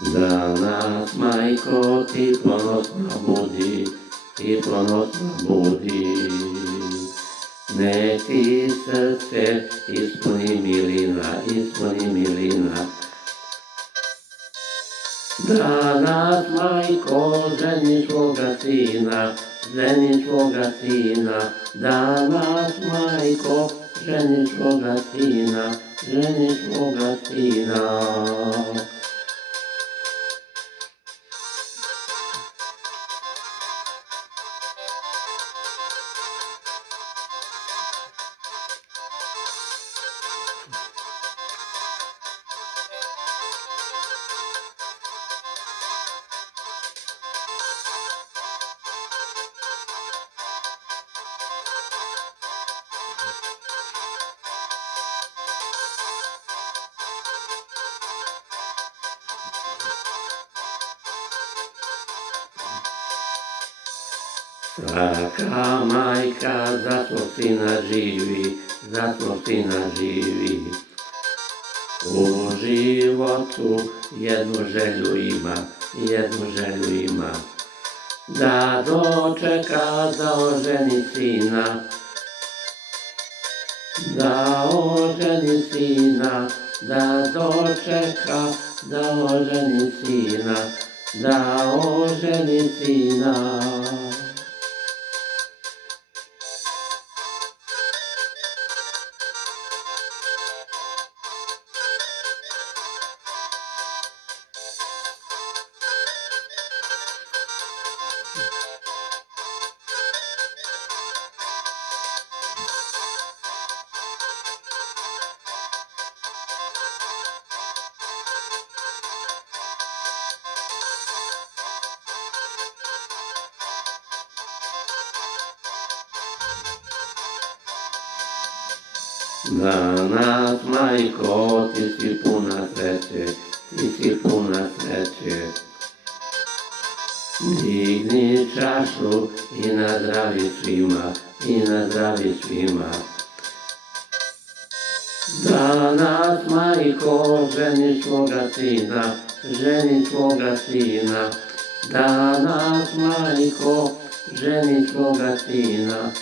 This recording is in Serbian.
Da nas, majko, ti ponosna budi, ti ponosna budi. Nek ti srce ispuni milina. Da nas, majko, ženi svoga sina. Da nas, majko, ženi svoga sina. Svaka majka za svog sina živi. U životu jednu želju ima. Da dočeka da oženi sina. Da dočeka da oženi sina. Da nas, majko, ti si puna sreće. Digni čašu i na zdravi svima. Da nas, majko, ženi svoga sina. Da nas, majko, ženi svoga sina.